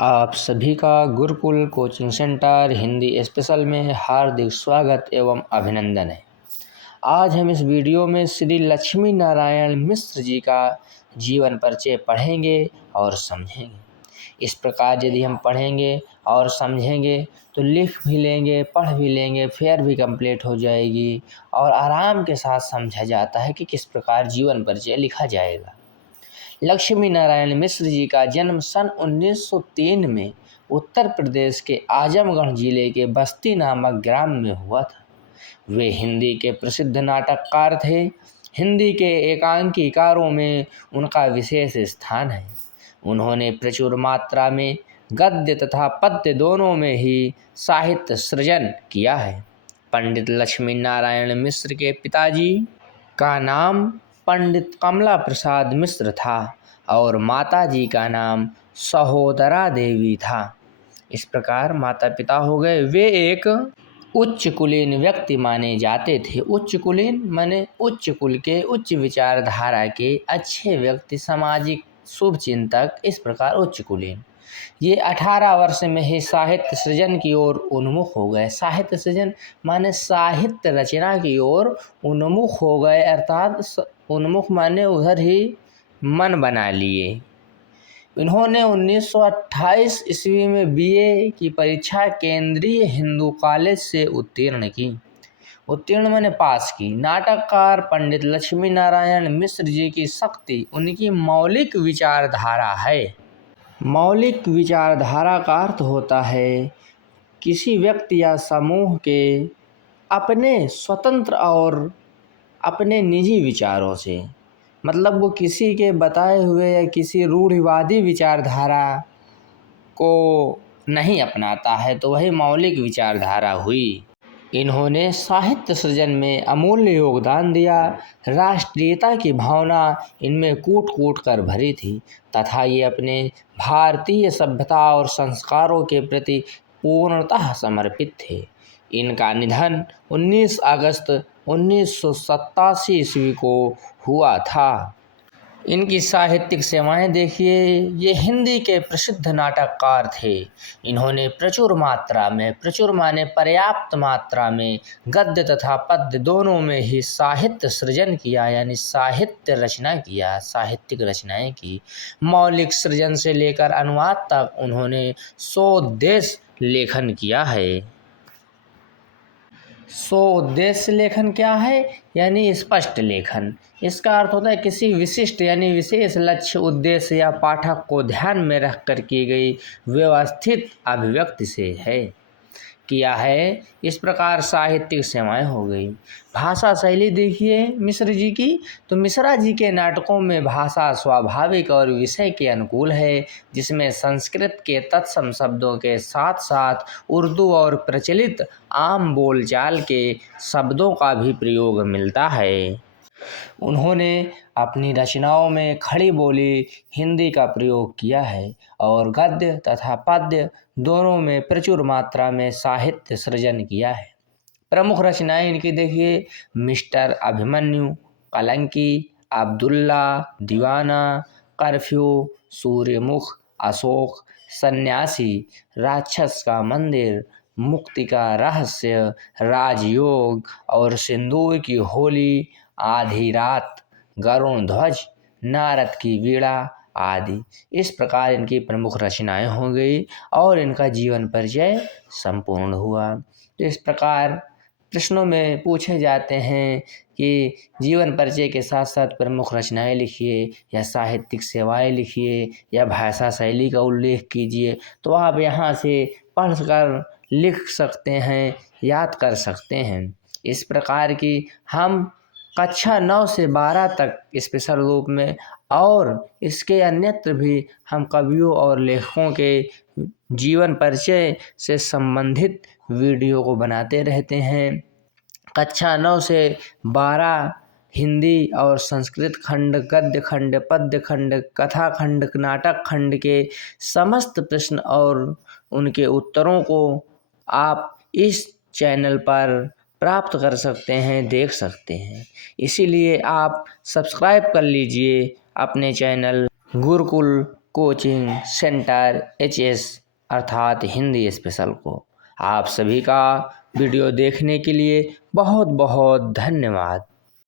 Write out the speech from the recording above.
आप सभी का Gurukul coaching centre Hindi special में हार्दिक स्वागत एवं अभिनंदन है। आज हम इस वीडियो में श्री लक्ष्मी नारायण मिश्र जी का जीवन परिचय पढ़ेंगे और समझेंगे। इस प्रकार यदि हम पढ़ेंगे और समझेंगे तो लिख भी लेंगे, पढ़ भी लेंगे, फेयर भी कंप्लीट हो जाएगी और आराम के साथ समझा जाता है कि किस प्रकार जीवन परिचय लिखा जाएगा। लक्ष्मी नारायण मिश्र जी का जन्म सन 1903 में उत्तर प्रदेश के आजमगढ़ जिले के बस्ती नामक ग्राम में हुआ था। वे हिंदी के प्रसिद्ध नाटककार थे। हिंदी के एकांकीकारों में उनका विशेष स्थान है। उन्होंने प्रचुर मात्रा में गद्य तथा पद्य दोनों में ही साहित्य सृजन किया है। पंडित लक्ष्मी नारायण मिश्र के पिताजी का नाम पंडित कमला प्रसाद मिश्र था और माताजी का नाम सहोदरा देवी था। इस प्रकार माता पिता हो गए। वे एक उच्च कुलीन व्यक्ति माने जाते थे। उच्च कुलीन माने उच्च कुल के, उच्च विचारधारा के, अच्छे व्यक्ति, सामाजिक शुभ चिंतक, इस प्रकार उच्च कुलीन। ये 18 वर्ष में ही साहित्य सृजन की ओर उन्मुख हो गए। साहित्य सृजन माने साहित्य रचना की ओर उन्मुख हो गए, अर्थात उन्मुख माने उधर ही मन बना लिए। इन्होंने 1928 ईस्वी में बीए की परीक्षा केंद्रीय हिंदू कॉलेज से उत्तीर्ण की। उत्तीर्ण माने पास की। नाटककार पंडित लक्ष्मी नारायण मिश्र जी की शक्ति उनकी मौलिक विचारधारा है। मौलिक विचारधारा का अर्थ होता है किसी व्यक्ति या समूह के अपने स्वतंत्र और अपने निजी विचारों से, मतलब वो किसी के बताए हुए या किसी रूढ़िवादी विचारधारा को नहीं अपनाता है, तो वही मौलिक विचारधारा हुई। इन्होंने साहित्य सृजन में अमूल्य योगदान दिया। राष्ट्रीयता की भावना इनमें कूट कूट कर भरी थी तथा ये अपने भारतीय सभ्यता और संस्कारों के प्रति पूर्णतः समर्पित थे। इनका निधन 19 अगस्त 1987 ईस्वी को हुआ था। इनकी साहित्यिक सेवाएं देखिए। ये हिंदी के प्रसिद्ध नाटककार थे। इन्होंने प्रचुर माने पर्याप्त मात्रा में गद्य तथा पद्य दोनों में ही साहित्य सृजन किया, यानी साहित्य रचना किया, साहित्यिक रचनाएं की। मौलिक सृजन से लेकर अनुवाद तक उन्होंने स्वोद्देश्य लेखन किया है। स्वोद्देश्य लेखन क्या है? यानी स्पष्ट लेखन। इसका अर्थ होता है किसी विशिष्ट यानी विशेष लक्ष्य, उद्देश्य या पाठक को ध्यान में रखकर की गई व्यवस्थित अभिव्यक्ति से है किया है। इस प्रकार साहित्यिक सेवाएं हो गई। भाषा शैली देखिए मिश्र जी की, तो मिश्रा जी के नाटकों में भाषा स्वाभाविक और विषय के अनुकूल है, जिसमें संस्कृत के तत्सम शब्दों के साथ साथ उर्दू और प्रचलित आम बोलचाल के शब्दों का भी प्रयोग मिलता है। उन्होंने अपनी रचनाओं में खड़ी बोली हिंदी का प्रयोग किया है और गद्य तथा पद्य दोनों में प्रचुर मात्रा में साहित्य सृजन किया है। प्रमुख रचनाएं इनकी देखिए, मिस्टर अभिमन्यु, कलंकी, अब्दुल्ला, दीवाना, कर्फ्यू, सूर्यमुख, अशोक, सन्यासी, राक्षस का मंदिर, मुक्ति का रहस्य, राजयोग और सिंदूर की होली, आधी रात, गरुण ध्वज, नारद की वीणा आदि। इस प्रकार इनकी प्रमुख रचनाएं हो गई और इनका जीवन परिचय संपूर्ण हुआ। तो इस प्रकार प्रश्नों में पूछे जाते हैं कि जीवन परिचय के साथ साथ प्रमुख रचनाएं लिखिए या साहित्यिक सेवाएं लिखिए या भाषा शैली का उल्लेख कीजिए, तो आप यहाँ से पढ़कर लिख सकते हैं, याद कर सकते हैं। इस प्रकार की हम कक्षा 9 से 12 तक स्पेशल रूप में और इसके अन्यत्र भी हम कवियों और लेखकों के जीवन परिचय से संबंधित वीडियो को बनाते रहते हैं। कक्षा 9 से 12 हिंदी और संस्कृत खंड, गद्य खंड, पद्य खंड, कथा खंड, नाटक खंड के समस्त प्रश्न और उनके उत्तरों को आप इस चैनल पर प्राप्त कर सकते हैं, देख सकते हैं। इसीलिए आप सब्सक्राइब कर लीजिए अपने channel Gurukul coaching centre HS अर्थात हिंदी स्पेशल को। आप सभी का वीडियो देखने के लिए बहुत बहुत धन्यवाद।